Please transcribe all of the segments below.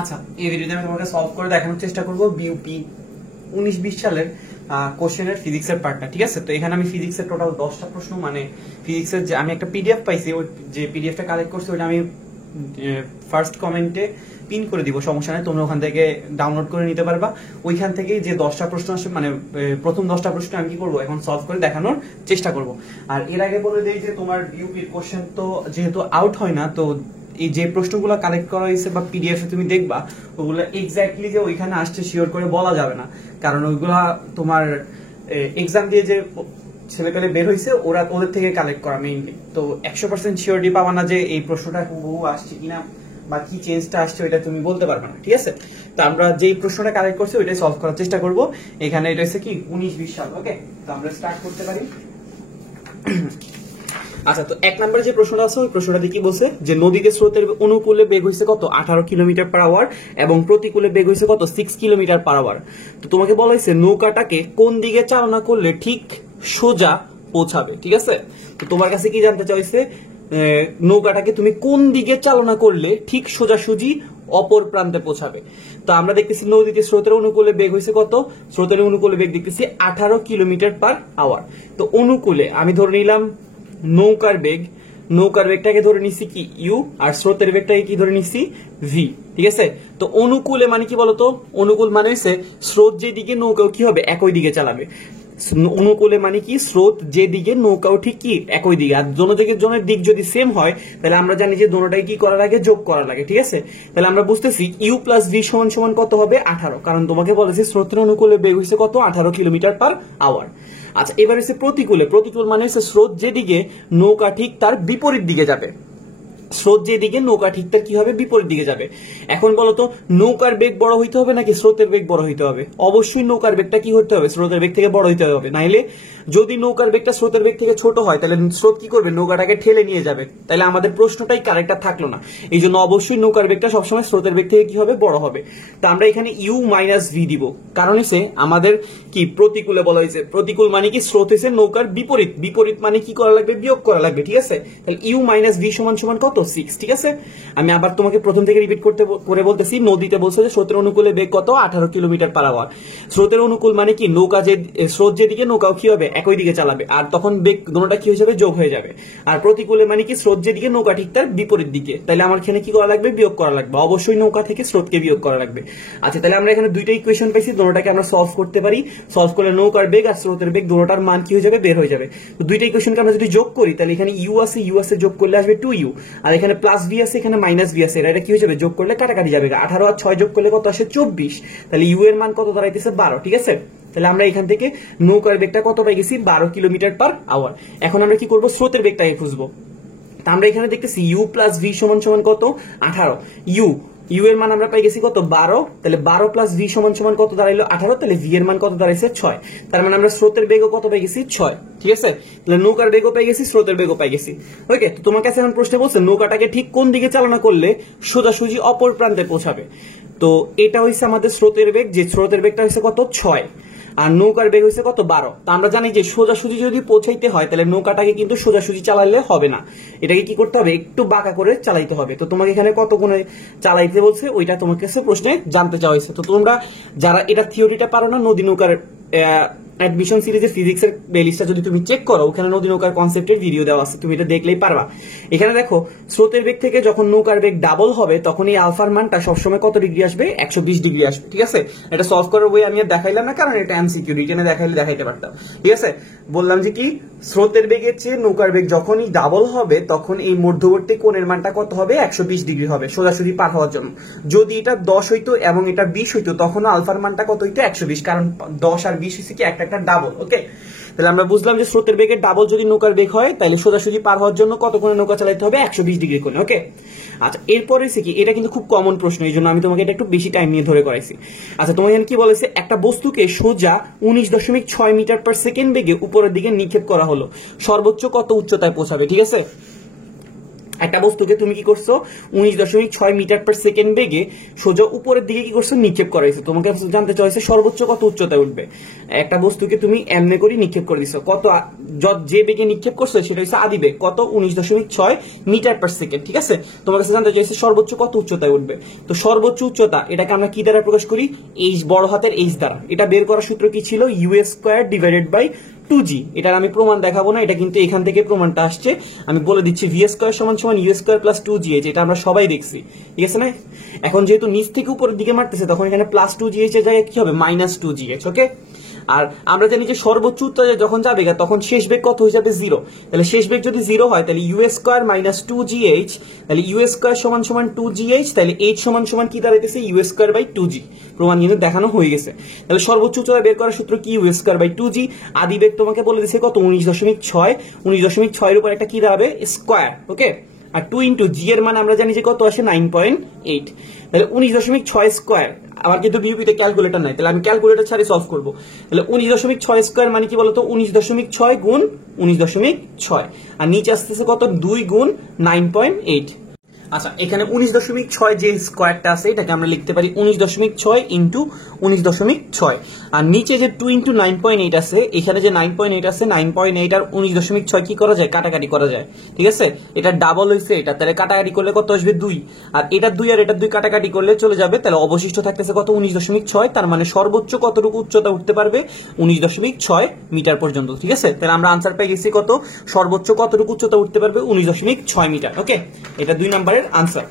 আচ্ছা, এই ভিডিওতে আমি তোমাকে সলভ করে দেখানোর চেষ্টা করব বিউপি 19-20 সালের কোশ্চেনের ফিজিক্সের পার্টটা। ঠিক আছে, তো এখানে আমি ফিজিক্সের টোটাল 10টা প্রশ্ন, মানে ফিজিক্সের যে আমি একটা পিডিএফ পাইছি, ওই যে পিডিএফটা কালেক্ট করছি ওটা আমি ফার্স্ট কমেন্টে পিন করে দিব, সমস্যা নেই, তোমরা ওখান থেকে ডাউনলোড করে নিতে পারবা। ওইখান থেকে যে 10টা প্রশ্ন আসে, মানে প্রথম 10টা প্রশ্ন আমি কি করবো এখন সলভ করে দেখানোর চেষ্টা করব। আর এর আগে বলে দেই যে তোমার বিউপির কোশ্চেন তো যেহেতু আউট হয় না, তো এই যে প্রশ্নগুলো কালেক্ট করা হয়েছে বা পিডিএফ এ তুমি দেখবা, ওগুলো এক্স্যাক্টলি যে ওইখানে আসছে শিওর করে বলা যাবে না, কারণ ওইগুলা তোমার এক্সাম দিয়ে যে ছেলেপেলে বের হয়েছে ওদের থেকে কালেক্ট করা মেইনলি। তো 100% শিওরিটি পাবা না যে এই প্রশ্নটা হুবহু আসছে কিনা বা কি চেঞ্জটা আসছে ওইটা তুমি বলতে পারবে না। ঠিক আছে, তো আমরা যেই প্রশ্নটা কালেক্ট করছি ওইটাই সলভ করার চেষ্টা করব। এখানে এটা হচ্ছে কি 19-20 সাল। ওকে, তো আমরা স্টার্ট করতে পারি। আচ্ছা, তো 1 নম্বরে যে প্রশ্নটা আছে ওই প্রশ্নটা কি বলছে যে নদীতে স্রোতের অনুকূলে বেগ হয়েছে কত 18 কিলোমিটার পার আওয়ার এবং প্রতিকূলে বেগ হয়েছে কত 6 কিলোমিটার পার আওয়ার। তো তোমাকে বলা হয়েছে নৌকাটাকে কোন দিকে চালনা করলে ঠিক সোজা পৌঁছাবে। ঠিক আছে, তো তোমার কাছে কি জানতে চাইছে, নৌকাটাকে তুমি কোন দিকে চালনা করলে ঠিক সোজাসুজি অপর প্রান্তে পৌঁছাবে। তো আমরা দেখতেছি নদীতে স্রোতের অনুকূলে বেগ হয়েছে কত, স্রোতের অনুকূলে বেগ দেখতেছি 18 কিলোমিটার পার আওয়ার। তো অনুকূলে আমি ধরে নিলাম নৌকার বেগটাকে ধরে নিচ্ছি কি ইউ, আর স্রোতের বেগটাকে কি ধরে নিচ্ছি ভি। ঠিক আছে, তো অনুকূলে মানে কি বলতো, অনুকূল মানে হচ্ছে স্রোত যেদিকে নৌকাও কি হবে একই দিকে চালাবে। অনুকূলে মানে কি স্রোত যেদিকে নৌকাও ঠিক কি একই দিকে, আর জনের দিক যদি সেম হয় তাহলে আমরা জানি যে দোনোটাই কি করা লাগে, যোগ করা লাগে। ঠিক আছে, তাহলে আমরা বুঝতেছি ইউ প্লাস ভি সমান সমান কত হবে 18, কারণ তোমাকে বলেছে স্রোতের অনুকূলে বেগ হয়েছে কত 18 কিলোমিটার পার আওয়ার। আচ্ছা, এবার হচ্ছে প্রতিকূলে মানে হচ্ছে স্রোত যেদিকে নৌকা ঠিক তার বিপরীত দিকে যাবে। স্রোত যেদিকে নৌকা ঠিক তার কি হবে বিপরীত দিকে যাবে। এখন বলতো নৌকার বেগ বড় হইতে হবে নাকি স্রোতের বেগ বড় হইতে হবে? অবশ্যই নৌকার বেগটা কি হতে হবে, স্রোতের বেগ থেকে বড় হইতে হবে। নাইলে যদি নৌকার বেগটা স্রোতের বেগ থেকে ছোট হয় তাহলে স্রোত কি করবে, নৌকাটাকে ঠেলে নিয়ে যাবে, তাহলে আমাদের প্রশ্নটাই কারেক্ট থাকলো না। এই জন্য অবশ্যই নৌকার বেগটা সবসময় স্রোতের বেগ থেকে কি হবে বড় হবে। তো আমরা এখানে ইউ মাইনাস ভি দিব, কারণ হচ্ছে আমাদের কি প্রতিকূলে বলা হয়েছে, প্রতিকূল মানে কি স্রোত হচ্ছে নৌকার বিপরীত মানে কি করা লাগবে, বিয়োগ করা লাগবে। ঠিক আছে, তাহলে ইউ মাইনাস ভি সমান সমান কত 6। ঠিক আছে, আমি আবার তোমাকে প্রথম থেকে রিপিট করে বলতেছি। নদীতে বলছে যে স্রোতের অনুকূলে বেগ কত 18 কিলোমিটার পার আওয়ার। স্রোতের অনুকূল মানে কি নৌকা যে স্রোত যেদিকে নৌকাও কি হবে একই দিকে চালাবে, আর তখন বেগ দুটোটা কি হয়ে যাবে, যোগ হয়ে যাবে। আর প্রতিকূলে মানে কি স্রোত যেদিকে নৌকা ঠিক তার বিপরীত দিকে, তাহলে আমার এখানে কি করা লাগবে, বিয়োগ করা লাগবে। অবশ্যই নৌকা থেকে স্রোতকে বিয়োগ করা লাগবে। আচ্ছা, তাহলে আমরা এখানে দুইটা ইকুয়েশন পাইছি, দুটোটাকে আমরা সলভ করতে পারি। সলভ করলে নৌকার বেগ আর স্রোতের বেগ দুটোটার মান কি হয়ে যাবে, বের হয়ে যাবে। তো দুইটা ইকুয়েশনকে আমরা যদি যোগ করি তাহলে এখানে ইউ আছে যোগ করলে আসবে 2u, আর এখানে প্লাস ভি আছে এখানে মাইনাস ভি আছে, এটা কি হয়ে যাবে, যোগ করলে কাটাকাটি যাবে। 18 আর 6 যোগ করলে কত আসে 24, তাহলে ইউ এর মান কত দাঁড়াইতেছে 12। ঠিক আছে, তাহলে আমরা এখান থেকে নৌকার বেগটা কত পাই গেছি 12 কিলোমিটার পার আওয়ার। এখন আমরা কি করব, স্রোতের বেগটাকে খুঁজবো। তা আমরা এখানে দেখতেছি ইউ প্লাস ভি সমান সমান কত 18, ইউ এর মান আমরা পাই গেছি কত 12, তাহলে 12 প্লাস ভি সমান সমান কত দাঁড়াইলো 18, তাহলে ভি এর মান কত দাঁড়াইছে 6। তার মানে আমরা স্রোতের বেগও কত পাই গেছি 6। ঠিক আছে, তাহলে নৌকার বেগও পাই গেছি, স্রোতের বেগও পাই গেছি। ওকে, তো তোমার কাছে এখন প্রশ্ন বলছে নৌকাটাকে ঠিক কোন দিকে চালনা করলে সোজাসুজি অপর প্রান্তে পৌঁছাবে। তো এটা হইছে আমাদের স্রোতের বেগ, যে স্রোতের বেগটা হইছে কত 6, আর নৌকার বেগ হয়েছে কত 12। তা আমরা জানি যে সোজাসুজি যদি পৌঁছাইতে হয় তাহলে নৌকাটাকে কিন্তু সোজাসুজি চালালে হবে না, এটাকে কি করতে হবে, একটু বাঁকা করে চালাইতে হবে। তো তোমাকে এখানে কত গুণে চালাইতে বলছে ওইটা তোমার কাছে প্রশ্নে জানতে চাওয়া হয়েছে। তো তোমরা যারা এটা থিওরিটা পারো না, নদী নৌকার অ্যাডমিশন সিরিজের ফিজিক্সের প্লেলিস্টটা যদি তুমি চেক করো, ওখানে নদী নৌকার কনসেপ্টের ভিডিও দেওয়া আছে, তুমি এটা দেখলেই পারবা। এখানে দেখো স্রোতের বেগ থেকে যখন নৌকার বেগ ডাবল হবে তখন এই আলফার মানটা সবসময় কত ডিগ্রি আসবে, 120 ডিগ্রি আসবে। ঠিক আছে, এটা সলভ করার বই আমি আর দেখাইলাম না, কারণ এটা এমসিকিউ, রিটেনে দেখাইলে দেখাইতে পারতাম। ঠিক আছে, বললাম যে কি স্রোতের বেগের চেয়ে নৌকার বেগ যখনই ডাবল হবে তখন এই মধ্যবর্তী কোণের মানটা কত হবে, 120 ডিগ্রি হবে সোজাসুজি পার হওয়ার জন্য। যদি এটা 10 হইতো এবং এটা 20 হইতো তখন আলফার মানটা কত হইতো 120, কারণ 10 আর 20 হচ্ছে কি একটা ডাবল। ওকে, তাহলে আমরা বুঝলাম যে স্রোতের বেগের ডাবল যদি নৌকার বেগ হয় তাহলে সোজাসুজি পার হওয়ার জন্য কত কোণে নৌকা চালাতে হবে, 120 ডিগ্রি কোণে। ওকে, আচ্ছা, এরপরে হচ্ছে কি এটা কিন্তু খুব কমন প্রশ্ন, এই জন্য আমি তোমাকে এটা একটু বেশি টাইম নিয়ে ধরে করাইছি। আচ্ছা, তোমার এখানে কি বলেছে, একটা বস্তুকে সোজা 19.6 মিটার পার সেকেন্ড বেগে উপরের দিকে নিক্ষেপ করা হলো, সর্বোচ্চ কত উচ্চতায় পৌঁছাবে। ঠিক আছে, একটা বস্তুকে তুমি কি করছো 19.6 মিটার পার সেকেন্ড বেগে সোজা উপরের দিকে কি করছো নিক্ষেপ করা হয়েছে। তোমাকে জানতে চাইছে সর্বোচ্চ কত উচ্চতায় উঠবে। একটা বস্তুকে তুমি এমনি করে নিক্ষেপ করে দিছো, কত যে বেগে নিক্ষেপ করছো সেটা হচ্ছে আদি বেগ কত 19.6 মিটার পার সেকেন্ড। ঠিক আছে, তোমার কাছে জানতে চাইছে সর্বোচ্চ কত উচ্চতায় উঠবে। তো সর্বোচ্চ উচ্চতা এটাকে আমরা কি দ্বারা প্রকাশ করি, এইচ, বড় হাতের এইচ দ্বারা। এটা বের করার সূত্র কি ছিল, ইউ² ডিভাইডেড বাই 2g। এটার আমি প্রমাণ দেখাবো না, এটা কিন্তু এখান থেকে প্রমাণটা আসছে। আমি বলে দিচ্ছি v² সমান সমান u² প্লাস 2gh, এটা আমরা সবাই দেখছি। ঠিক আছে না? এখন যেহেতু নিচ থেকে উপরের দিকে মারতেছে তখন এখানে প্লাস 2gh এর জায়গায় কি হবে, মাইনাস 2gh। ওকে, আর আমরা জানি যে সর্বোচ্চ উচ্চতায় যখন যাবে তখন শেষ বেগ কত হয়ে যাবে, 0। তাহলে শেষ বেগ যদি 0 হয় তাহলে u² মাইনাস 2gh, তাহলে u² সমান সমান 2gh, তাহলে h সমান সমান কি দাঁড়াইতেছে, u² বাই 2g। প্রমাণ কিন্তু দেখানো হয়ে গেছে। তাহলে সর্বোচ্চ উচ্চতা বের করার সূত্র কি, u² বাই 2g। আদি বেগ তোমাকে বলে দিছে কত, 19.6। 19.6 এর উপর একটা কি দাঁড়াবে, স্কয়ার। ওকে, আর 2 ইন্টু জি এর মান আমরা জানি যে কত আসে, 9.8। তাহলে 19.6 স্কয়ার। আবার কিন্তু বিউপিতে ক্যালকুলেটর নাই, তাহলে আমি ক্যালকুলেটর ছাড়াই সলভ করব। তাহলে 19.6 স্কয়ার মানে কি বলতো, 19.6 গুণ 19.6, আর নিচে আসতেছে কত, 2 গুণ 9.8। আচ্ছা, এখানে 19.6 যে স্কয়ারটা আছে এটাকে আমরা লিখতে পারি 19.6 ইন্টু 19.6, আর নিচে যে 2 ইন্টু 9.8 আছে, এখানে যে 9.8 আছে, 9.8 আর 19.6 কি করা যায়, কাটাকাটি করা যায়। ঠিক আছে, এটা ডাবল হইছে এটা, তাহলে কাটাকাটি করলে কত আসবে, 2, আর এটা 2 আর এটা 2 কাটাকাটি করলে চলে যাবে, তাহলে অবশিষ্ট থাকতেছে কত, 19.6। তার মানে সর্বোচ্চ কতটুকু উচ্চতা উঠতে পারবে, 19.6 মিটার পর্যন্ত। ঠিক আছে, তাহলে আমরা আনসার পেয়ে গেছি কত, সর্বোচ্চ কতটুকু উচ্চতা উঠতে পারবে, 19.6 মিটার। ওকে, এটা 2 নম্বরের আনসার।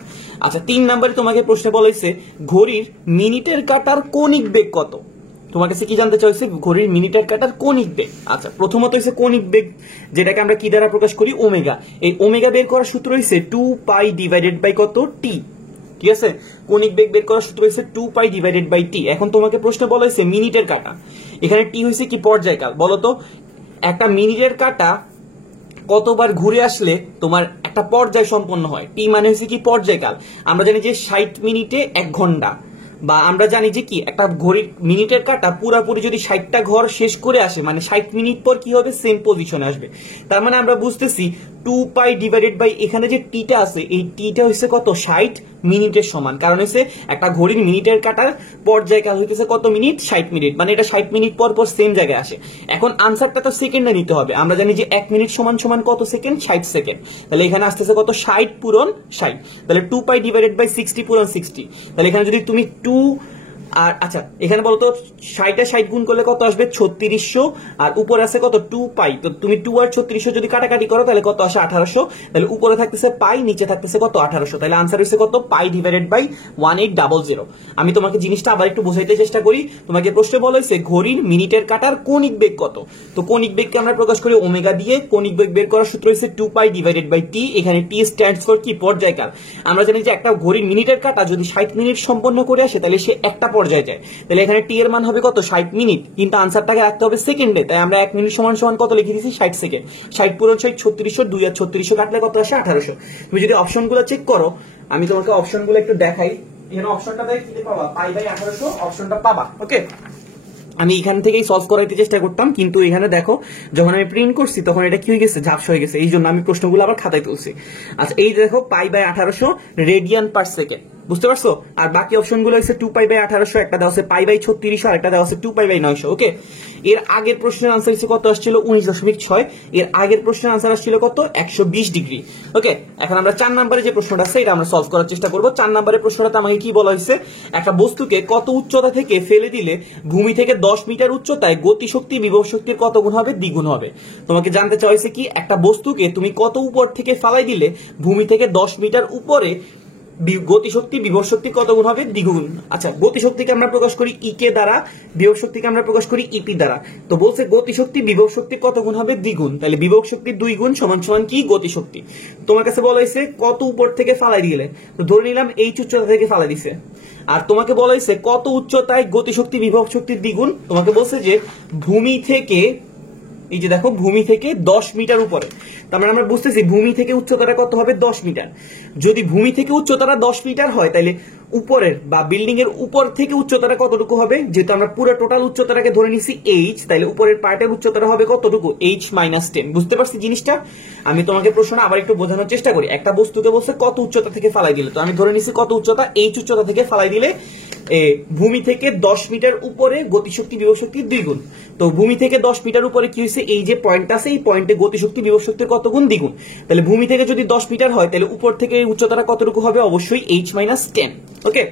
আচ্ছা, 3 নম্বরে তোমাকে প্রশ্ন বলা হয়েছে ঘড়ির মিনিটের কাঁটার কৌণিক বেগ কত। তোমার কাছে কি জানতে চাইছে, ঘড়ির মিনিটের কাঁটার কৌণিক বেগ। আচ্ছা, প্রথমত হচ্ছে কৌণিক বেগ, যেটাকে আমরা কি দ্বারা প্রকাশ করি, ওমেগা। এই ওমেগা বের করার সূত্র হচ্ছে 2 পাই ডিভাইডেড বাই কত, টি। ঠিক আছে, কৌণিক বেগ বের করার সূত্র হচ্ছে 2 পাই ডিভাইডেড বাই টি। এখন তোমাকে প্রশ্ন বলা হয়েছে মিনিটের কাঁটা, এখানে টি হচ্ছে কি, পর্যায়কাল। বলতো একটা মিনিটের কাঁটা কতবার ঘুরে আসলে তোমার একটা পর্যায় সম্পন্ন হয়, টি মানে হচ্ছে কি, পর্যায়কাল। আমরা জানি যে 60 মিনিটে 1 ঘন্টা, বা আমরা জানি যে কি, একটা ঘড়ির মিনিটের কাঁটা পুরাপুরি যদি 60টা ঘর শেষ করে আসে মানে 60 মিনিট পর কি হবে, সেম পজিশনে আসবে। তার মানে আমরা বুঝতেছি 2 পাই ডিভাইডেড বাই এখানে যে টিটা আছে, এই টিটা হচ্ছে কত, 60 মিনিটের সমান। কারণ হচ্ছে একটা ঘড়ির মিনিটের কাঁটার পর্যায়কাল হইতেছে কত মিনিট, 60 মিনিট, মানে এটা 60 মিনিট পর পর সেম জায়গায় আসে। এখন আনসারটা তো সেকেন্ডে নিতে হবে, আমরা জানি যে 1 মিনিট সমান সমান কত সেকেন্ড, 60 সেকেন্ড। তাহলে এখানে আসতেছে কত, 60 পূরণ 60, তাহলে 2 পাই ডিভাইডেড বাই 60 পূরণ 60। তাহলে এখানে যদি তুমি 2 আর আচ্ছা এখানে বলতো 60 গুণ করলে কত আসবে, 3600, আর উপরে আছে কত, 2 পাই। তো তুমি 2 আর 3600 যদি কাটাকাটি করো তাহলে কত আসে, 1800। তাহলে উপরে থাকতেছে পাই, নিচে থাকতেছে কত, 1800। তাহলে আনসার হচ্ছে কত, পাই ডিভাইডেড বাই 1800। আমি তোমাকে জিনিসটা আবার একটু বোঝাইতে চেষ্টা করি। তোমাকে প্রশ্ন বলা হয়েছে ঘড়ির মিনিটের কাঁটার কৌণিক বেগ কত। তো কৌণিক বেগকে আমরা প্রকাশ করি ওমেগা দিয়ে। কৌণিক বেগ বের করার সূত্র হচ্ছে 2 পাই ডিভাইডেড বাই টি। এখানে টি স্ট্যান্ডস ফর কি, পর্যায়কাল। আমরা জানি যে একটা ঘড়ির মিনিটের কাঁটা যদি 60 মিনিট সম্পন্ন করে আসে তাহলে সে একটা পর্যায়ে যায়। তাহলে এখানে টি এর মান হবে কত, 60 মিনিট, কিন্তু আনসারটাকে রাখতে হবে সেকেন্ডে। তাই আমরা 1 মিনিট সমান সমান কত লিখে দিয়েছি, 60 সেকেন্ড। 60 পূরণ 60, 3600, 2 আর 3600 কাটলে কত আসে, 1800। তুমি যদি অপশনগুলো চেক করো, আমি তোমাকে অপশনগুলো একটু দেখাই। এখানে অপশনটা দেখ কি পাবা, পাই বাই 1800 অপশনটা পাবা। ওকে, আমি এখান থেকেই সলভ করাইতে চেষ্টা করতাম, কিন্তু এখানে দেখো যখন আমি প্রিন্ট করছি তখন এটা কি হয়ে গেছে, ঝাপসা হয়ে গেছে। এই জন্য আমি প্রশ্নগুলো আবার খাতায় তুলছি। আচ্ছা, এই দেখো pi by 1800 radian per second, বুঝতে পারছো? আর বাকি অপশনগুলো হচ্ছে 2 পাই বাই 1800, একটা দেওয়া আছে পাই বাই 3600, আর একটা দেওয়া আছে 2 পাই বাই 900। ওকে, এর আগের প্রশ্নের আনসার হচ্ছে কত আসছিল, 19.6। এর আগের প্রশ্নের আনসার আসছিল কত, 120 ডিগ্রি। ওকে, এখন আমরা 4 নম্বরে যে প্রশ্নটা আছে এটা আমরা সলভ করার চেষ্টা করব। 4 নম্বরের প্রশ্নটাতে আমাকে কি বলা হয়েছে, একটা বস্তুকে কত উচ্চতা থেকে ফেলে দিলে ভূমি থেকে 10 মিটার উচ্চতায় গতিশক্তি বিভব শক্তির কত গুণ হবে, দ্বিগুণ হবে। তোমাকে জানতে চাইছে কি, একটা বস্তুকে তুমি কত উপর থেকে ফালাই দিলে ভূমি থেকে 10 মিটার উপরে গতিশক্তি বিভব শক্তি কত গুণ হবে, দ্বিগুণ। আচ্ছা, গতিশক্তিকে আমরা প্রকাশ করি ই কে দ্বারা, বিভব শক্তিকে আমরা প্রকাশ করি ইপি দ্বারা। তো বলছে গতিশক্তি বিভব শক্তি কত গুণ হবে, দ্বিগুণ। তাহলে বিভব শক্তি 2 গুণ সমান সমান কি, গতিশক্তি। তোমার কাছে বলা হয়েছে কত উপর থেকে ফালাই দিলে, তো ধরে নিলাম এই উচ্চতা থেকে ফালাই দিছে। আর তোমাকে বলা হয়েছে কত উচ্চতায় গতিশক্তি বিভব শক্তির দ্বিগুণ। তোমাকে বলছে যে ভূমি থেকে, এই যে দেখো ভূমি থেকে 10 মিটার উপরে, তার মানে আমরা বুঝতেছি ভূমি থেকে উচ্চতাটা কত হবে, 10 মিটার। যদি ভূমি থেকে উচ্চতাটা 10 মিটার হয় তাহলে উপরের বা বিল্ডিং এর উপর থেকে উচ্চতাটা কতটুকু হবে, যেহেতু আমরা পুরো টোটাল উচ্চতাটাকে ধরে নিছি h, তাহলে উপরের পার্টের উচ্চতাটা হবে কতটুকু, h মাইনাস 10। বুঝতে পারছি জিনিসটা? আমি তোমাকে প্রশ্নটা আবার একটু বোঝানোর চেষ্টা করি। একটা বস্তুকে বলছে কত উচ্চতা থেকে ফালাই দিলে, তো আমি ধরে নিছি কত উচ্চতা, h উচ্চতা থেকে ফালাই দিলে ভূমি থেকে 10 মিটার উপরে গতিশক্তি বিভব শক্তির 2 গুণ। তো ভূমি থেকে 10 মিটার উপরে কি হয়েছে, এই যে পয়েন্ট আছে এই পয়েন্টে গতিশক্তি বিভব শক্তির কত গুণ, দ্বিগুণ। তাহলে ভূমি থেকে যদি 10 মিটার হয় তাহলে উপর থেকে উচ্চতাটা কতটুকু হবে, অবশ্যই h মাইনাস 10। ওকে,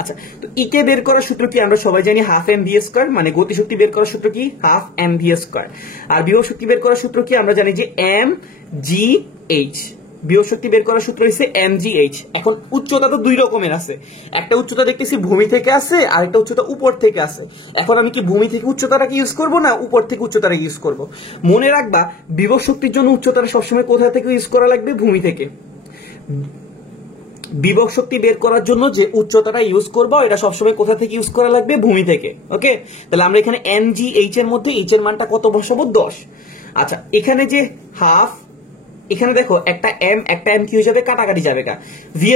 আচ্ছা, তো ই কে বের করার সূত্র কি আমরা সবাই জানি, হাফ এম ভি স্কয়ার, মানে গতিশক্তি বের করার সূত্র কি হাফ এম ভি স্কয়ার। আর বিভব শক্তি বের করার সূত্র কি আমরা জানি যে এম জি এইচ। বিভব শক্তি বের করার সূত্র হচ্ছে mgh। এখন উচ্চতা তো দুই রকমের আছে, একটা উচ্চতা দেখতেছি ভূমি থেকে আছে আর একটা উচ্চতা উপর থেকে আছে। এখন আমি কি ভূমি থেকে উচ্চতাটাকে ইউজ করব না উপর থেকে উচ্চতাটাকে ইউজ করব? মনে রাখবা বিভব শক্তির জন্য উচ্চতাটা সবসময় কোথা থেকে ইউজ করা লাগবে, ভূমি থেকে। বিভব শক্তি বের করার জন্য যে উচ্চতাটা ইউজ করবো এটা সবসময় কোথা থেকে ইউজ করা লাগবে, ভূমি থেকে। ওকে, তাহলে আমরা এখানে mgh এর মধ্যে h এর মানটা কত বসাবো, 10। আচ্ছা, এখানে যে হাফ, এখানে দেখো একটা m কি হয়ে যাবে, কাটাকাটি যাবে কা, ভি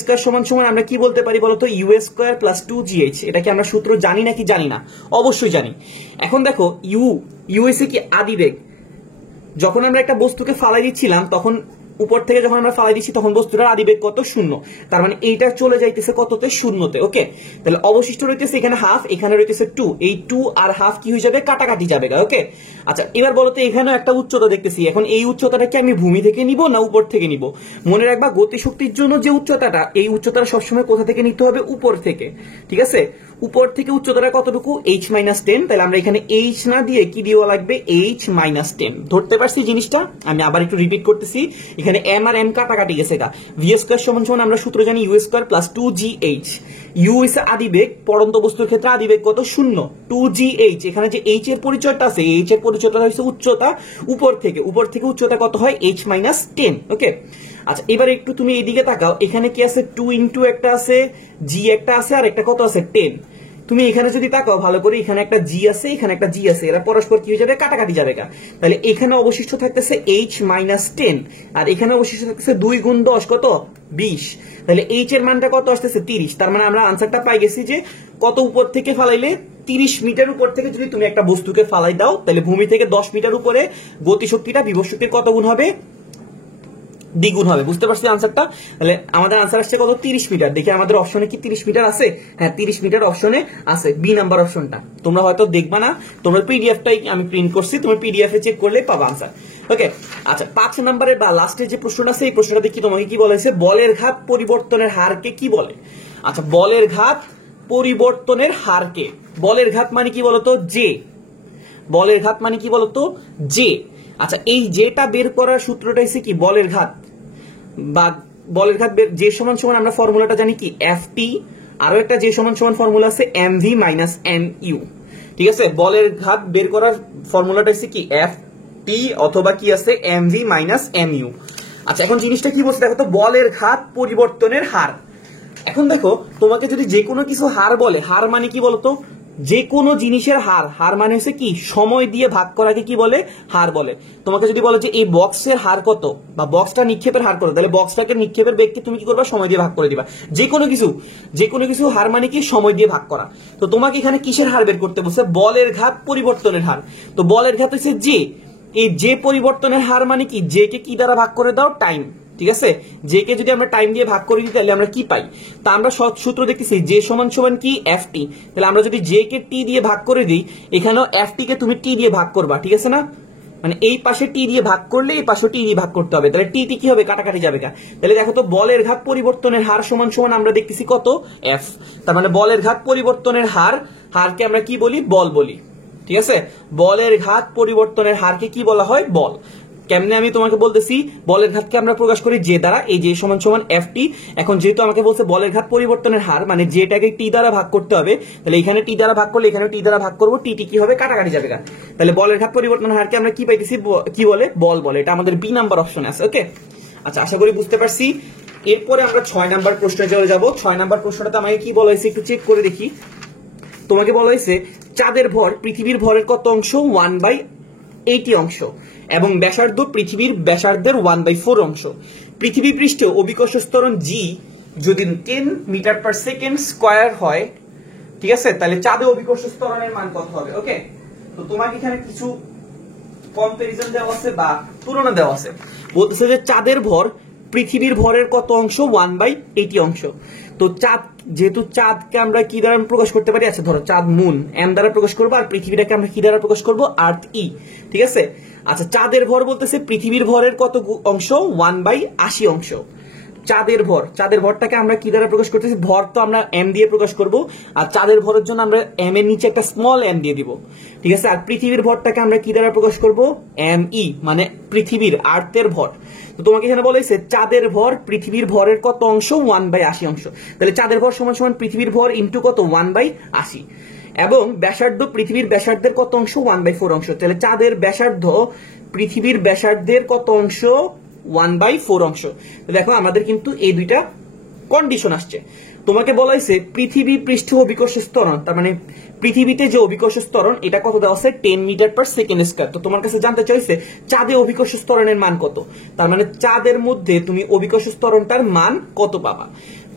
স্কয়ার সমান সমান আমরা কি বলতে পারি বলতো, ইউ স্কয়ার প্লাস 2gh। এটা কি আমরা সূত্র জানি নাকি জানি না? অবশ্যই জানি। এখন দেখো ইউ এসে কি আদিবেগ, যখন আমরা একটা বস্তুকে ফালাই দিচ্ছিলাম তখন উপর থেকে যখন আমরা ফালাই দিচ্ছি তখন বস্তুটার আদিবেগ কত, 0। তার মানে এইটা চলে যাইতেছে কততে, 0-তে। ওকে, তাহলে অবশিষ্ট রইতেছে এখানে হাফ, এখানে রইতেছে 2। এই 2 আর হাফ কি হয়ে যাবে, কাটাকাটি যাবে। ওকে, আচ্ছা, এবার বলতো এখানেও একটা উচ্চতা দেখতেছি, এখন এই উচ্চতাটা কি আমি ভূমি থেকে নিব না উপর থেকে নিব? মনে রাখবা গতিশক্তির জন্য যে উচ্চতাটা, এই উচ্চতাটা সবসময় কোথা থেকে নিতে হবে, উপর থেকে। ঠিক আছে, উপর থেকে উচ্চতাটা কতটুকু, h মাইনাস 10। তাহলে আমরা এখানে h না দিয়ে কি দেওয়া লাগবে, h মাইনাস 10। ধরতে পারছি জিনিসটা? আমি আবার একটু রিপিট করতেছি, এখানে m আর m কাটাকাটি গেছে গা। ভি স্কয়ার সমান সমান আমরা সূত্র জানি u square plus 2gh। U is আদিবেগ, পড়ন্ত বস্তুর ক্ষেত্রে আদিবেগ কত, 0। 2gh, এখানে যে h এর পরিচয়টা আছে, h এর পরিচয়টা হচ্ছে উচ্চতা, উপর থেকে উচ্চতা কত হয়, h মাইনাস 10। ওকে, আচ্ছা, এবার একটু তুমি এইদিকে তাকাও, এখানে কি আছে, 2 ইন্টু একটা আছে, g একটা আছে, আর একটা কত আছে, 10। তুমি এখানে যদি তাকাও ভালো করে, এখানে একটা জি আছে, এখানে একটা জি আছে, এরা পরস্পর কি হয়ে যাবে, কাটাকাটি যাবে। তাহলে এখানে অবশিষ্ট থাকতেছে h মাইনাস 10, আর এখানে অবশিষ্ট থাকতেছে 2 গুণ 10 কত, 20। তাহলে h এর মানটা কত আসতেছে, 30। তার মানে আমরা আনসারটা পাই গেছি যে কত উপর থেকে ফালাইলে, 30 মিটার উপর থেকে যদি তুমি একটা বস্তুকে ফালাই দাও তাহলে ভূমি থেকে 10 মিটার উপরে গতিশক্তিটা বিভব শক্তির কত গুণ হবে, দ্বিগুণ হবে। বুঝতে পারছি আনসারটা? তাহলে আমাদের আনসার আসছে কত, 30 মিটার। দেখি আমাদের অপশনে কি 30 মিটার আছে? হ্যাঁ, 30 মিটার অপশনে আছে, বি নাম্বার অপশনটা। তোমরা হয়তো দেখবা না, তোমরা পিডিএফটাই আমি প্রিন্ট করছি, তুমি পিডিএফ এ চেক করলেই পাবা আনসার। ওকে, আচ্ছা, 5 নম্বরের বা লাস্টের যে প্রশ্নটা আছে এই প্রশ্নটা দেখি তোমাকে কি বলা হয়েছে, বলের ঘাত পরিবর্তনের হারকে কি বলে? আচ্ছা, বলের ঘাত পরিবর্তনের হারকে, বলের ঘাত মানে কি বলতো, জে। বলের ঘাত মানে কি বলতো, জে। আচ্ছা, এই যেটা বের করার সূত্রটা হচ্ছে কি, বলের ঘাত বা বলের ঘাত যে সমান সমান আমরা ফর্মুলাটা জানি কি, এফ টি। আরো একটা যে সমান সমান ফর্মুলা আছে m v minus m u. ঠিক আছে, বলের ঘাত বের করার ফর্মুলাটা হচ্ছে কি, এফ টি অথবা কি আছে, m v minus m u. আচ্ছা, এখন জিনিসটা কি বলছে দেখো তো, বলের ঘাত পরিবর্তনের হার। এখন দেখো তোমাকে যদি যে কোনো কিছু হার বলে, হার মানে কি বলতো, যে কোনো জিনিসের হার, হার মানে হচ্ছে কি, সময় দিয়ে ভাগ করাকে কি বলে, হার বলে। তোমাকে যদি বলে যে এই বক্সের হার কত, বা বক্সটা নিক্ষেপের হার কত, তাহলে বক্সটাকে নিক্ষেপের বেগকে তুমি কি করবা, সময় দিয়ে ভাগ করে দিবা। যে কোনো কিছু হার মানে কি, সময় দিয়ে ভাগ করা। তো তোমাকে এখানে কিসের হার বের করতে বলছে, বলের ঘাত পরিবর্তনের হার। তো বলের ঘাত হচ্ছে যে, এই যে পরিবর্তনের হার মানে কি, যে কে কি দ্বারা ভাগ করে দাও, টাইম। ঠিক আছে, যে কে যদি আমরা টাইম দিয়ে ভাগ করে দিই তাহলে আমরা কি পাই, তা আমরা সূত্র দেখতেছি যে সমান সমান কি, এফ টি। তাহলে আমরা যদি যে কে টি দিয়ে ভাগ করে দিই, এখানেও এফ টি কে তুমি টি দিয়ে ভাগ করবা। ঠিক আছে না, মানে এই পাশে টি দিয়ে ভাগ করলে এই পাশে টি দিয়ে ভাগ করতে হবে, তাহলে টি টি কি হবে, কাটাকাটি যাবে। তাহলে দেখো তো, বলের ঘাত পরিবর্তনের হার সমান সমান আমরা দেখতেছি কত, এফ। তার মানে বলের ঘাত পরিবর্তনের হারকে আমরা কি বলি, বল বলি। ঠিক আছে, বলের ঘাত পরিবর্তনের হারকে কি বলা হয়, বল। কেমনে আমি তোমাকে বলতেছি, বলের ঘাতকে আমরা প্রকাশ করি জে দ্বারা, এই যে সমান সমান এফ টি। এখন যেহেতু আমাকে বলছে বলের ঘাত পরিবর্তনের হার, মানে যেটাকে টি দ্বারা ভাগ করতে হবে, তাহলে এখানে টি দ্বারা ভাগ করলে এখানে টি দ্বারা ভাগ করবো, টি টি কি হবে, কাটাকাটি যাবে। তাহলে বলের ঘাত পরিবর্তনের হারকে আমরা কি পাইতেছি, কি বলে, বল বলে। এটা আমাদের বি নাম্বার অপশন আছে। ওকে, আচ্ছা, আশা করি বুঝতে পারছি। এরপরে আমরা 6 নাম্বার প্রশ্নে চলে যাব। 6 নাম্বার প্রশ্নটাতে আমাকে কি বলা হয়েছে একটু চেক করে দেখি। তোমাকে বলা হয়েছে চাঁদের ভর পৃথিবীর ভরের কত অংশ, 1/80 অংশ, এবং ব্যাসার্ধ পৃথিবীর ব্যাসার্ধের 1/4 অংশ। পৃথিবী পৃষ্ঠে অভিকর্ষ ত্বরণ জি যদি 10 মিটার পার সেকেন্ড স্কয়ার হয়, ঠিক আছে, তাহলে চাঁদে অভিকর্ষ ত্বরণের মান কত হবে? ওকে, তো তোমাকে এখানে কিছু কম্পারিজন দেওয়া আছে বা তুলনা দেওয়া আছে। বলতেছে যে চাঁদের ভর পৃথিবীর ভরের কত অংশ? 1/80 অংশ। তো চাঁদ, যেহেতু চাঁদকে আমরা কি দ্বারা প্রকাশ করতে পারি? আচ্ছা ধরো চাঁদ মুন এম দ্বারা প্রকাশ করবো, আর পৃথিবীটাকে আমরা কি দ্বারা প্রকাশ করবো? আর্থ ই। ঠিক আছে, আচ্ছা চাঁদের ভর বলতেছে পৃথিবীর ভরের কত অংশ? 1/80 অংশ। চাঁদের ভরটাকে আমরা কি দ্বারা প্রকাশ করতেছি? ভর তো আমরা এম দিয়ে প্রকাশ করব, আর চাঁদের ভরের জন্য আমরা এম এর নিচে একটা স্মল এম দিয়ে দিব। ঠিক আছে, আর পৃথিবীর ভরটাকে আমরা কি দ্বারা প্রকাশ করব? এম ই, মানে পৃথিবীর আর্থের ভর। তো তোমাকে এখানে বলেছে চাঁদের ভর পৃথিবীর ভরের কত অংশ? 1/80 অংশ। তাহলে চাঁদের ভর সমান সমান পৃথিবীর ভর ইন্টু কত? 1/80। এবং ব্যাসার্ধ পৃথিবীর ব্যাসার্ধের কত অংশ? 1/4 অংশ। তাহলে চাঁদের ব্যাসার্ধ পৃথিবীর ব্যাসার্ধের কত অংশ? 1/4 অংশ। দেখো আমাদের কিন্তু এই দুইটা কন্ডিশন আসছে। তোমাকে বলা হয়েছে পৃথিবী পৃষ্ঠে অভিকর্ষ ত্বরণ, তার মানে পৃথিবীতে যে অভিকর্ষ ত্বরণ এটা কত দেওয়া আছে? 10 মিটার পার সেকেন্ড স্কয়ার। তো তোমার কাছে জানতে চাইছে চাঁদে অভিকর্ষ ত্বরণের মান কত, তার মানে চাঁদের মধ্যে তুমি অভিকর্ষ ত্বরণটার মান কত পাবা।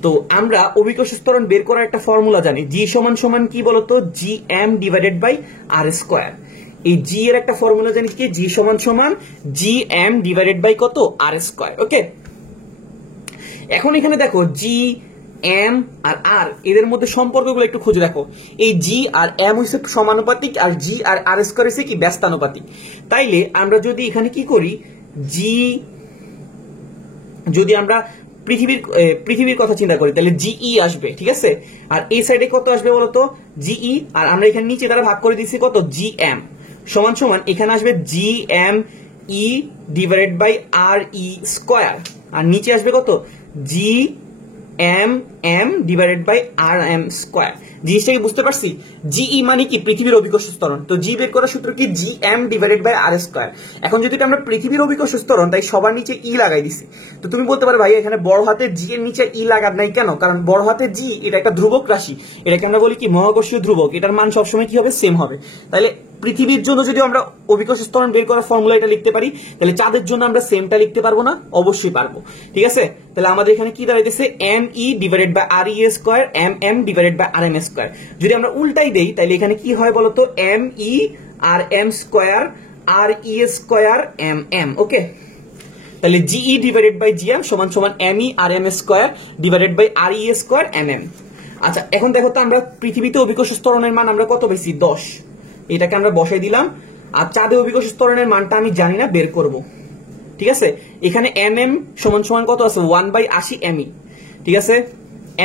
তো আমরা অভিকর্ষ ত্বরণ বের করার একটা ফর্মুলা জানি, জি সমান সমান কি বলতো? G m divided by r square. এই জি এর একটা ফর্মুলা জানি কি? জি সমান সমান জি এম ডিভাইডেড বাই কত? আর স্কয়ার। ওকে, এখন এখানে দেখো জি এম আর আর এদের মধ্যে সম্পর্কগুলো একটু খুঁজে দেখো। এই জি আর এম হচ্ছে সমানুপাতিক, আর জি আর আর স্কয়ার হচ্ছে কি? ব্যস্তানুপাতিক। তাইলে আমরা যদি এখানে কি করি, জি যদি আমরা পৃথিবীর কথা চিন্তা করি তাহলে জিই আসবে। ঠিক আছে, আর এই সাইডে কত আসবে বলতো? জিই, আর আমরা এখানে নিচে দ্বারা ভাগ করে দিচ্ছি কত? জি এম সমান সমান এখানে আসবে G M E divided by R E square, আর নিচে আসবে কত? G M M divided by R M square. জিনিসটাকে বুঝতে পারছি? জিই মানে কি? পৃথিবীর অভিকর্ষ ত্বরণ। তো জি বের করার সূত্র কি? G m divided by r square. এখন যদি আমরা পৃথিবীর অভিকর্ষ ত্বরণ, তাই সবার নিচে ই লাগাই দিছি। তো তুমি বলতে পারো ভাই এখানে বড় হাতের জি এর নিচে ই লাগার নাই কেন? কারণ বড় হাতের জি এটা একটা ধ্রুবক রাশি, এটাকে আমরা বলি কি? মহাকর্ষীয় ধ্রুবক। এটার মান সবসময় কি হবে? সেম হবে। তাহলে পৃথিবীর জন্য যদি আমরা অভিকর্ষ ত্বরণ বের করার ফর্মুলা এটা লিখতে পারি, তাহলে চাঁদের জন্য আমরা সেমটা লিখতে পারবো না? অবশ্যই পারবো। ঠিক আছে, তাহলে আমাদের এখানে কি দাঁড়াইতেছে? M E divided by R E square M M divided by R M square. যদি আমরা উল্টাই দেই তাহলে এখানে কি হয় বলতো? M E R M square R E square M M. Okay, তাহলে G E divided by G M সমান সমান M E R M square divided by R E square M M. আচ্ছা এখন দেখো তো আমরা পৃথিবীতে অভিকর্ষ ত্বরণের মান আমরা কত পেয়েছি? 10। এটাকে আমরা বসাই দিলাম। আর চাঁদে অভিকর্ষ ত্বরণের মানটা আমি জানি না, বের করব। ঠিক আছে, এখানে এম এম সমান সমান কত আছে? 1/80 এমই। ঠিক আছে,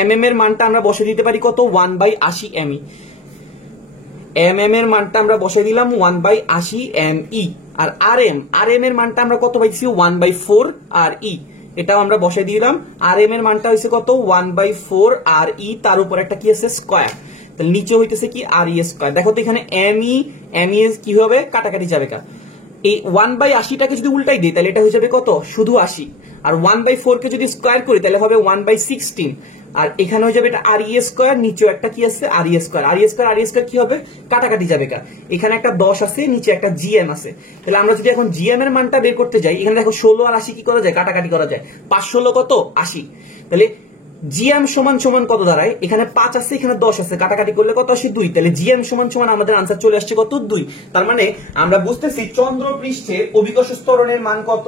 এম এম এর মানটা আমরা বসে দিতে পারি কত? 1/80 এমই। এম এম এর মানটা আমরা বসে দিলাম 1/80 এমই। আর আর এম এর মানটা আমরা কত পাইছি? 1/4 আর ই। এটাও আমরা বসে দিলাম। আর এম এর মানটা হয়েছে কত? 1/4 আর ই, তার উপর একটা কি আছে? স্কয়ার। তাহলে নিচে হইতেছে কি? আর ই স্কয়ার। দেখো তো এখানে এম ই কি হবে? কাটাকাটি যাবে কা? এই 1/80টাকে যদি উল্টাই দিই তাহলে এটা হয়ে যাবে কত? শুধু 80। আর 1/4 কে যদি স্কয়ার করি তাহলে হবে 1/16। আর এখানে হয়ে যাবে এটা আর ই স্কয়ার, নিচেও একটা কি আছে? আর E square. R E square কি হবে? কাটাকাটি যাবে কা? এখানে একটা 10 আছে, নিচে একটা জিএম আছে। তাহলে আমরা যদি এখন জিএম এর মানটা বের করতে যাই, এখানে দেখো 16 আর 80 কি করা যায়? কাটাকাটি করা যায়। 5 16 কত? 80। তাহলে জিএম সমান সমান কত দাঁড়ায়? এখানে 5 আছে, এখানে 10 আছে, কাটাকাটি করলে কত আসে? 2। তাহলে জিএম সমান সমান আমাদের আনসার চলে আসছে কত? 2। তার মানে আমরা বুঝতেছি চন্দ্র পৃষ্ঠে অভিকর্ষ ত্বরণের মান কত?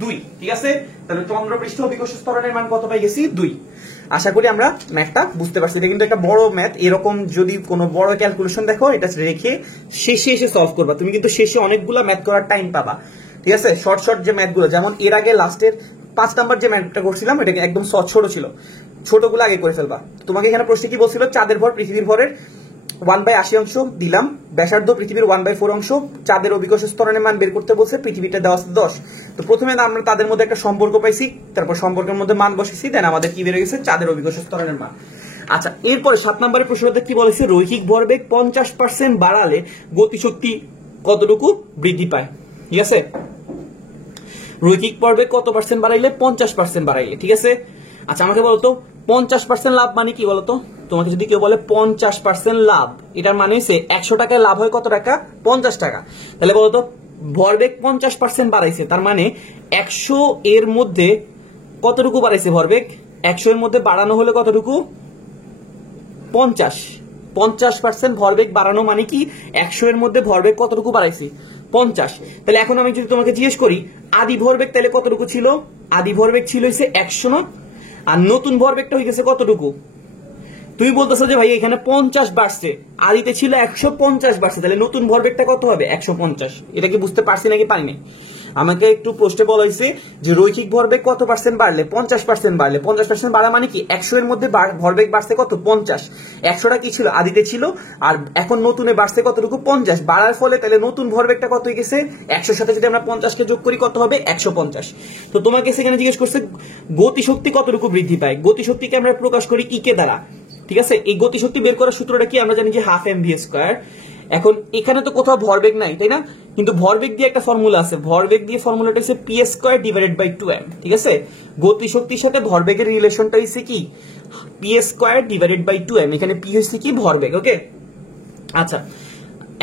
2। ঠিক আছে, তাহলে চন্দ্র পৃষ্ঠে অভিকর্ষ ত্বরণের মান কত পাই গেছি? 2। আশা করি আমরা ম্যাথটা বুঝতে পারছি। এটা কিন্তু একটা বড় ম্যাথ। এরকম যদি কোনো বড় ক্যালকুলেশন দেখো, এটা রেখে শেষে এসে সলভ করবা। তুমি কিন্তু শেষে অনেকগুলো ম্যাথ করার টাইম পাবা। ঠিক আছে, শর্ট শর্ট যে ম্যাথগুলো, যেমন এর আগে লাস্টের 5 নাম্বার যে ম্যাথটা করছিলাম এটা একদম ছোট ছিল, ছোটগুলো আগে করে ফেলবা। তোমাকে এখানে প্রশ্নে কি বলছিল? চাঁদের ভর পৃথিবীর ভরের 1/80 অংশ দিলাম, ব্যাসার্ধ পৃথিবীর 1/4 অংশ, চাঁদের অভিকর্ষ ত্বরণের মান বের করতে বলছে, পৃথিবীটা দেওয়া আছে 10। তো প্রথমে আমরা তাদের মধ্যে একটা সম্পর্ক পাইছি, তারপর সম্পর্কের মধ্যে মান বসেছি, দেন আমাদের কি বের হয়ে গেছে? চাঁদের অভিকর্ষ ত্বরণের মান। আচ্ছা, এরপরে 7 নম্বরের প্রশ্নটা কি বলেছে? রৈখিক ভরবেগ 50% বাড়ালে গতিশক্তি কতটুকু বৃদ্ধি পায়? ঠিক আছে, রৈখিক ভরবেগ কত পার্সেন্ট বাড়াইলে? 50% বাড়াইলে। ঠিক আছে, আচ্ছা আমাকে বলতো 50% লাভ মানে কি বলতো? তোমাকে যদি কেউ বলে 50% লাভ, এটার মানে হচ্ছে 100 টাকায় লাভ হয় কত টাকা? 50 টাকা। তাহলে বলতো ভরবেগ 50% বাড়াইছে, তার মানে 100 এর মধ্যে কতটুকু বাড়াইছে ভরবেগ? 100 এর মধ্যে বাড়ানো হলে কতটুকু 50% ভরবেগ বাড়ানো মানে কি 100 এর মধ্যে ভরবেগ কতটুকু বাড়াইছি 50। তাহলে এখন আমি যদি তোমাকে জিজ্ঞেস করি আদি ভরবেগ তাহলে কতটুকু ছিল, আদি ভরবেগ ছিল হইছে 100 না, আর নতুন ভরবেগটা হয়ে গেছে কতটুকু, তুমি বলতেছো যে ভাই এখানে 50 বাড়ছে, আদিতে ছিল 150 বাড়ছে, তাহলে নতুন ভরবেগটা কত হবে 150। এটা কি বুঝতে পারছি নাকি পারিনি? আমাকে একটু প্রশ্নে বলা হয়েছে যে রৈখিক ভরবেগ কত পার্সেন্ট বাড়লে 50% বাড়লে, 50% বাড়া মানে কি 100 এর মধ্যে ভরবেগ বাড়ছে কত 50, 100টা কি ছিল আদিতে ছিল, আর এখন নতুনে বাড়ছে কতটুকু 50, বাড়ার ফলে তাহলে নতুন ভরবেগটা কত হয়ে গেছে 100 সাথে যদি আমরা 50 কে যোগ করি কত হবে 150। তো তোমাকে সেখানে জিজ্ঞেস করছে গতিশক্তি কতটুকু বৃদ্ধি পায়, গতিশক্তিকে আমরা প্রকাশ করি ই কে দ্বারা, ঠিক আছে। এই গতিশক্তি বের করার সূত্রটা কি আমরা জানি যে হাফ এম ভি স্কয়ার। এখন এখানে তো কোথাও ভরবেগ নাই তাই না, কিন্তু ভরবেগ দিয়ে একটা ফর্মুলা আছে, ভরবেগ দিয়ে ফর্মুলাটা হচ্ছে P square divided by 2m, ঠিক আছে। গতিশক্তির সাথে ভরবেগের রিলেশনটা হচ্ছে কি P square divided by 2m, এখানে পি হচ্ছে কি ভরবেগ, ওকে। আচ্ছা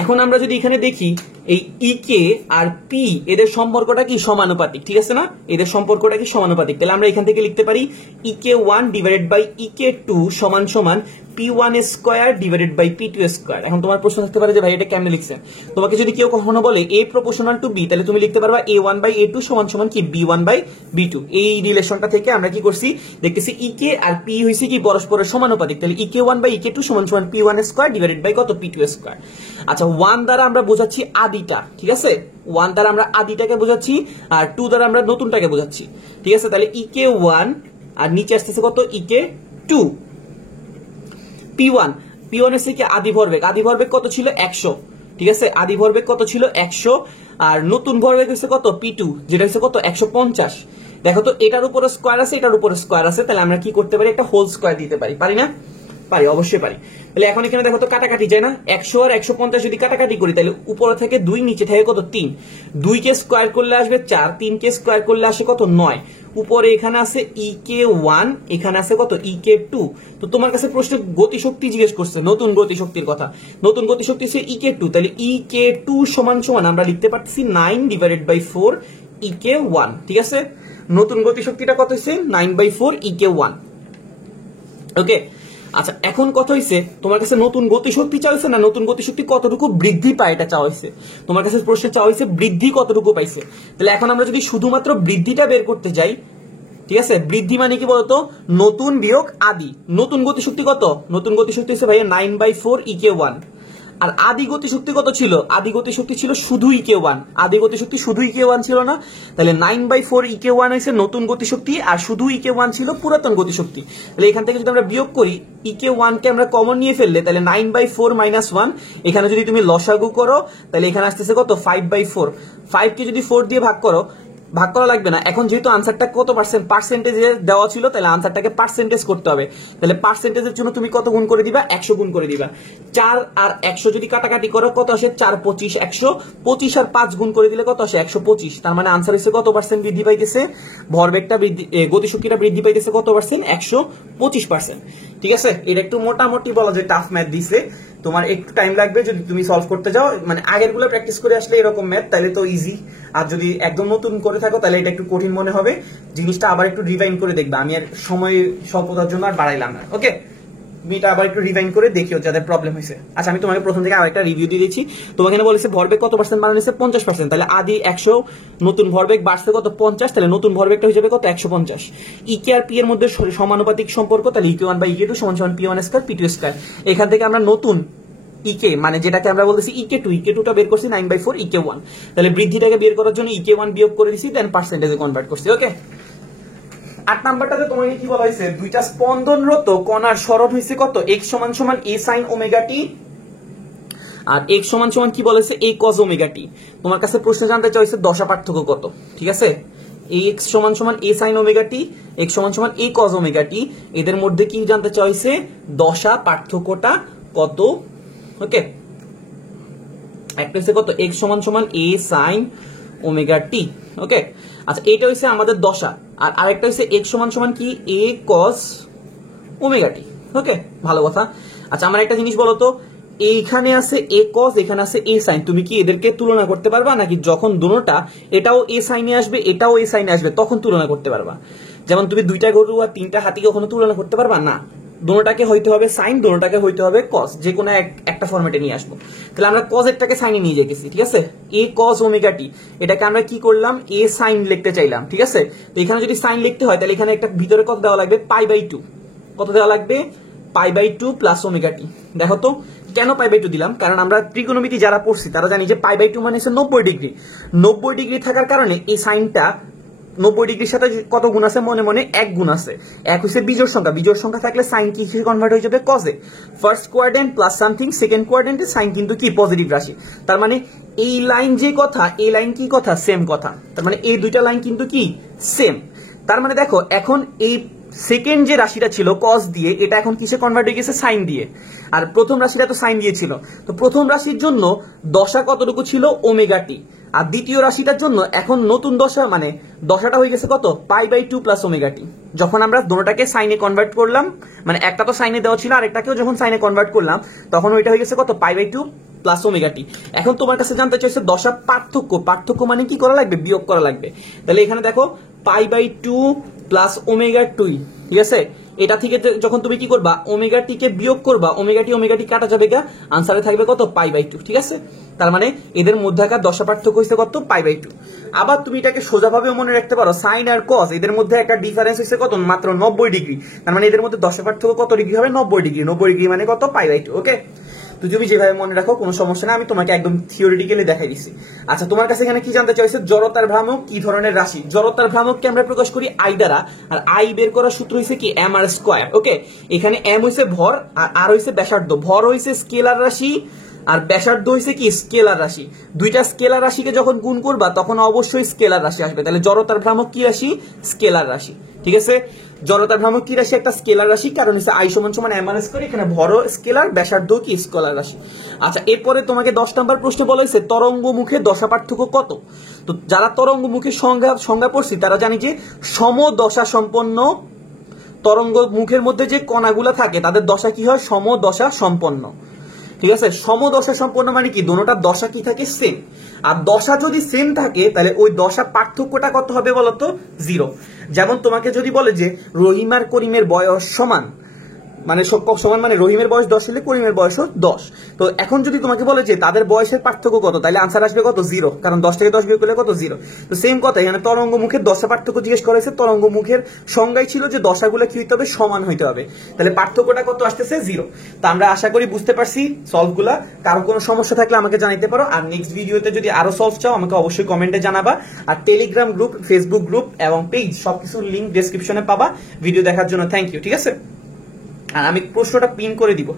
এখন আমরা যদি এখানে দেখি এই ই কে আর পি এদের সম্পর্কটা কি সমানুপাতিক, ঠিক আছে না, এদের সম্পর্কটা কি সমানুপাতিক, তাহলে আমরা এখান থেকে লিখতে পারি ই কে 1 ডিভাইডেড বাই ই কে 2 সমান সমান p1 square divided by p2 square. এখন তোমার প্রশ্ন থাকতে পারে যে ভাই এটা কেমনে লিখছেন, তোমাকে যদি কেউ কখনো বলে a প্রপোর্শনাল টু b তাহলে তুমি লিখতে পারবা a1 বাই a2 সমান সমান কি b1 বাই b2। এই রিলেশনটা থেকে আমরা কি করছি দেখতেছি ই কে আর p হইছে কি পরস্পরের সমানুপাতিক, তাহলে ই কে 1 বাই ই কে 2 সমান সমান p1 স্কয়ার ডিভাইডেড বাই কত p2 স্কয়ার। আচ্ছা 1 দ্বারা আমরা বোঝাচ্ছি আদিটা, ঠিক আছে, 1 দ্বারা আমরা আদিটাকে বোঝাচ্ছি আর 2 দ্বারা আমরা নতুনটাকে বোঝাচ্ছি, ঠিক আছে। তাহলে ই কে 1 আর নিচে আসতেছে কত ই কে 2, p1 এর কি আদি ভরবেগ, আদি ভরবেগ কত ছিল 100, ঠিক আছে, আদি ভরবেগ কত ছিল 100, আর নতুন ভরবেগ হচ্ছে কত p2 যেটা হচ্ছে কত 150। দেখো তো এটার উপরে স্কয়ার আছে এটার উপরে স্কয়ার আছে, তাহলে আমরা কি করতে পারি একটা হোল স্কয়ার দিতে পারি, পারি না, পারি, অবশ্যই পারি। তাহলে এখন এখানে দেখো তো কাটাকাটি যায় না, 100 আর 150 যদি কাটাকাটি করি তাহলে উপরে থেকে 2 নিচে থেকে কত 3, 2 কে স্কয়ার করলে আসবে 4, 3 কে স্কয়ার করলে আসে কত 9, উপরে এখানে আছে ই কে 1 এখানে আছে কত ই কে 2। তো তোমার কাছে প্রশ্ন গতিশক্তি জিজ্ঞেস করছে, নতুন গতিশক্তির কথা, নতুন গতিশক্তি হচ্ছে ই কে 2, তাহলে ই কে 2 সমান সমান আমরা লিখতে পারতেছি 9 ডিভাইডেড বাই 4 ই কে 1, ঠিক আছে। নতুন গতিশক্তিটা কত হচ্ছে 9/4 ই কে 1, ওকে। আচ্ছা এখন কথা হইছে তোমার কাছে নতুন গতিশক্তি চাইছে না নতুন গতিশক্তি কতটুকু বৃদ্ধি পায় এটা চাওয়া হইছে, তোমার কাছে প্রশ্নে চাওয়া হইছে বৃদ্ধি কতটুকু পাইছে। তাহলে এখন আমরা যদি শুধুমাত্র বৃদ্ধিটা বের করতে যাই, ঠিক আছে, বৃদ্ধি মানে কি বলতো নতুন বিয়োগ আদি, নতুন গতিশক্তি কত, নতুন গতিশক্তি হচ্ছে ভাইয়া 9/4 ই কে 1, আর আদি গতিশক্তি কত ছিল, আদি গতিশক্তি ছিল শুধু ই কে 1, আদি গতিশক্তি শুধু ই কে 1 ছিল না, তাহলে 9/4 ই কে 1 হইছে নতুন গতিশক্তি আর শুধু ই কে 1 ছিল পুরাতন গতিশক্তি। তাহলে এখান থেকে যদি আমরা বিয়োগ করি ই কে 1 কে আমরা কমন নিয়ে ফেললে তাহলে 9/4 মাইনাস 1, এখানে যদি তুমি লসাগু করো তাহলে এখানে আসতেছে কত 5/4, 5 কে যদি 4 দিয়ে ভাগ করা লাগবে না, এখন যেহেতু আনসারটা কত পার্সেন্টেজে দেওয়া ছিল তাহলে আনসারটাকে পার্সেন্টেজ করতে হবে, তাহলে পার্সেন্টেজের জন্য তুমি কত গুণ করে দিবা 100 গুণ করে দিবা, 4 আর 100 যদি কাটাকাটি করো কত আসে 4 25 100, 25 আর 5 গুণ করে দিলে কত আসে 125, তার মানে আনসার হচ্ছে কত পার্সেন্ট বৃদ্ধি পাইতেছে, ভরবেগটা বৃদ্ধি গতিশক্তিটা বৃদ্ধি পাইতেছে কত পার্সেন্ট 125%, ঠিক আছে। এটা একটু মোটামুটি বলা যায় টাফ ম্যাথ দিছে, তোমার একটু টাইম লাগবে যদি তুমি সলভ করতে যাও, মানে আগের গুলো প্র্যাকটিস করে আসলে এরকম ম্যাথ তাহলে তো ইজি, আর যদি একদম নতুন করে থাকো তাহলে এটা একটু কঠিন মনে হবে, জিনিসটা আবার একটু রিভাইন্ড করে দেখবে, আমি আর সময় স্বল্পতার জন্য আর বাড়াইলাম না, ওকে। তুমি এটা আবার একটু রিভাইন্ড করে দেখিও যাদের প্রবলেম হয়েছে। আচ্ছা আমি তোমাকে প্রথম থেকে আরেকটা রিভিউ দিয়ে দিচ্ছি, তোমাকে এখানে বলেছে ভরবেগ কত পার্সেন্ট বাড়ানো হয়েছে 50%, তাহলে আদি 100 নতুন ভরবেগ বাড়ছে কত 50, তাহলে নতুন ভরবেগটা হয়ে যাবে কত 150। ই কে আর পি এর মধ্যে সমানুপাতিক সম্পর্ক, তাহলে ই কে 1 বাই ই কে 2 সমান সমান p1 স্কয়ার p2 স্কয়ার। এখান থেকে আমরা নতুন ই কে মানে যেটাকে আমরা বলতেছি ই কে 2, ই কে 2 টা বের করছি 9/4 ই কে 1, তাহলে বৃদ্ধিটাকে বের করার জন্য ই কে 1 বিয়োগ করে দিছি দেন পার্সেন্টেজে কনভার্ট করছি, ওকে। 8 নাম্বারটাতে তোমাকে কি বলা হয়েছে দুইটা স্পন্দনরত কণার সরণ হইছে কত x সমান সমান a sin ওমেগা t আর x সমান সমান কি বলেছে a cos ওমেগা t। তোমার কাছে প্রশ্ন জানতে চাইছে দশা পার্থক্য কত, ঠিক আছে, x সমান সমান a sin omega t, x সমান সমান a cos ওমেগা t, এদের মধ্যে কি জানতে চাইছে দশা পার্থক্যটা কত, ওকে। একটা হচ্ছে কত x সমান সমান a sin ওমেগা t, ওকে। আচ্ছা এটা হচ্ছে আমাদের দশা, আর আরেকটা হচ্ছে x সমান সমান কি a cos ওমেগা t, ওকে, ভালো কথা। আচ্ছা আমার একটা জিনিস বলো তো, এইখানে আছে a cos এখানে আছে a sin, তুমি কি এদেরকে তুলনা করতে পারবা নাকি যখন দুটোটা এটাও a sin এ আসবে এটাও a sin এ আসবে তখন তুলনা করতে পারবা? যেমন তুমি 2টা গরু আর 3টা হাতি কখনো তুলনা করতে পারবা না, দোনোটাকে হইতে হবে সাইন, দোনোটাকে হইতে হবে কস, যে কোনো একটা ফরম্যাটে নিয়ে আসবো। তাহলে আমরা কজেরটাকে সাইনে নিয়ে গেছি, ঠিক আছে, এ কস ওমেগা টি, এটাকে আমরা কি করলাম, এ সাইন লিখতে চাইলাম, ঠিক আছে। তো এখানে যদি সাইন লিখতে হয় তাহলে এখানে একটা ভিতরে কত দেওয়া লাগবে, π/2, কত দেওয়া লাগবে, π/2 প্লাস ওমেগা টি। দেখো তো কেন π/2 দিলাম, কারণ আমরা ত্রিকোণমিতি যারা পড়ছি তারা জানি যে π/2 মানে হচ্ছে 90 ডিগ্রি। 90 ডিগ্রি থাকার কারণে এই সাইনটা 90 ডিগ্রির সাথে কত গুণ আছে, মনে মনে 1 গুণ আছে। 1 হচ্ছে বিজোড় সংখ্যা, বিজোড় সংখ্যা থাকলে সাইন কি কনভার্ট হয়ে যাবে, কজে। First quadrant plus something, second কোয়াড্রেন্টে সাইন কিন্তু কি পজিটিভ রাশি। তার মানে এই লাইন যে কথা, এই লাইন কি কথা, সেম কথা। তার মানে এই দুইটা লাইন কিন্তু কি সেম। তার মানে দেখো এখন এই সেকেন্ড যে রাশিটা ছিল কস দিয়ে, এটা এখন কিসে কনভার্ট হয়ে গেছে, সাইন দিয়ে। আর প্রথম রাশিটা তো সাইন দিয়ে ছিল, তো প্রথম রাশির জন্য দশা কতটুকু ছিল, ওমেগা টি। আর দ্বিতীয় রাশিটার জন্য এখন নতুন দশা, মানে দশাটা হয়ে গেছে কত, π/2 প্লাস ওমেগা টি। যখন আমরা দুটোটাকে সাইনে কনভার্ট করলাম, মানে একটা তো সাইনে দেওয়া ছিল, আর একটাকেও যখন সাইনে কনভার্ট করলাম, তখন ওইটা হয়ে গেছে কত, π/2 প্লাস ওমেগা টি। এখন তোমার কাছে জানতে চাইছে দশা পার্থক্য, পার্থক্য মানে কি করা লাগবে, বিয়োগ করা লাগবে। তাহলে এখানে দেখো π/2 প্লাস ওমেগা 2, ঠিক আছে, এটা থেকে যখন তুমি কি করবা, ওমেগা টি কে বিয়োগ করবা, ওমেগা টি কাটা যাবে গা, আনসারে থাকবে কত, π/2, ঠিক আছে। তার মানে এদের মধ্যেকার দশা পার্থক্য হচ্ছে কত, π/2। আবার তুমি এটাকে সোজাভাবেও মনে রাখতে পারো, সাইন আর কস এদের মধ্যে একটা ডিফারেন্স হচ্ছে কত, মাত্র 90 ডিগ্রি। তার মানে এদের মধ্যে দশা পার্থক্য কত ডিগ্রি হবে, 90 ডিগ্রি। 90 ডিগ্রি মানে কত, π/2, ওকে। তো তুমি যেভাবে মনে রাখো কোনো সমস্যা না, আমি তোমাকে একদম থিওরিটিক্যালি দেখাই দিচ্ছি। আচ্ছা, তোমার কাছে এখানে কি জানতে চাইছে, জড়তার ভ্রামক কি ধরনের রাশি। জড়তার ভ্রামককে আমরা প্রকাশ করি আই দ্বারা, আর আই বের করার সূত্র হইছে কি, এম আর স্কয়ার, ওকে। এখানে এম হইছে ভর আর হইছে ব্যাসার্ধ। ভর হইছে স্কেলার রাশি আর ব্যাসার্ধ হইছে কি, স্কেলার রাশি। দুইটা স্কেলার রাশিকে যখন গুণ করবা তখন অবশ্যই স্কেলার রাশি আসবে। তাহলে জড়তার ভ্রামক কি রাশি, স্কেলার রাশি, ঠিক আছে। জড়তার ভ্রামক কি রাশি, একটা স্কেলার রাশি, কারণ হচ্ছে আই সমান সমান এম আর স্কয়ার, এখানে ভর স্কেলার, ব্যাসার্ধ কি স্কেলার রাশি। আচ্ছা, এরপরে তোমাকে 10 নম্বর প্রশ্ন বলা হয়েছে তরঙ্গ মুখে দশা পার্থক্য কত। তো যারা তরঙ্গ মুখের সংজ্ঞা পড়ছি তারা জানি যে সমদশা সম্পন্ন তরঙ্গ মুখের মধ্যে যে কণাগুলো থাকে তাদের দশা কি হয়, সমদশা সম্পন্ন, ঠিক আছে। সমদশা সম্পন্ন মানে কি, দুটোটা দশা কি থাকে, সেম। আর দশা যদি সেম থাকে তাহলে ওই দশা পার্থক্যটা কত হবে বলতো, 0। যেমন তোমাকে যদি বলে যে রহিম আর করিমের বয়স সমান, মানে সমান মানে রহিমের বয়স 10 হলে করিমের বয়সও 10। তো এখন যদি তোমাকে বলে যে তাদের বয়সের পার্থক্য কত, তাহলে আনসার আসবে কত, 0, কারণ 10 থেকে 10 বিয়োগ করলে কত, 0। তো সেম কথা এখানে তরঙ্গ মুখের দশা পার্থক্য জিজ্ঞেস করা হয়েছে। তরঙ্গ মুখের সংজ্ঞাই ছিল যে দশাগুলো কি হইতে হবে, সমান হইতে হবে। তাহলে পার্থক্যটা কত আসতেছে, 0। তো আমরা আশা করি বুঝতে পারছি সলভগুলা। কারো কোনো সমস্যা থাকলে আমাকে জানাইতে পারো, আর নেক্সট ভিডিওতে যদি আরো সলভ চাও আমাকে অবশ্যই কমেন্টে জানাবা। আর টেলিগ্রাম গ্রুপ, ফেসবুক গ্রুপ এবং পেজ সবকিছুর লিংক ডেসক্রিপশনে পাবা। ভিডিও দেখার জন্য থ্যাংক ইউ, ঠিক আছে। আর আমি প্রশ্নটা পিন করে দিব,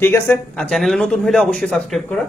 ঠিক আছে। আর চ্যানেলে নতুন হলে অবশ্যই সাবস্ক্রাইব করা।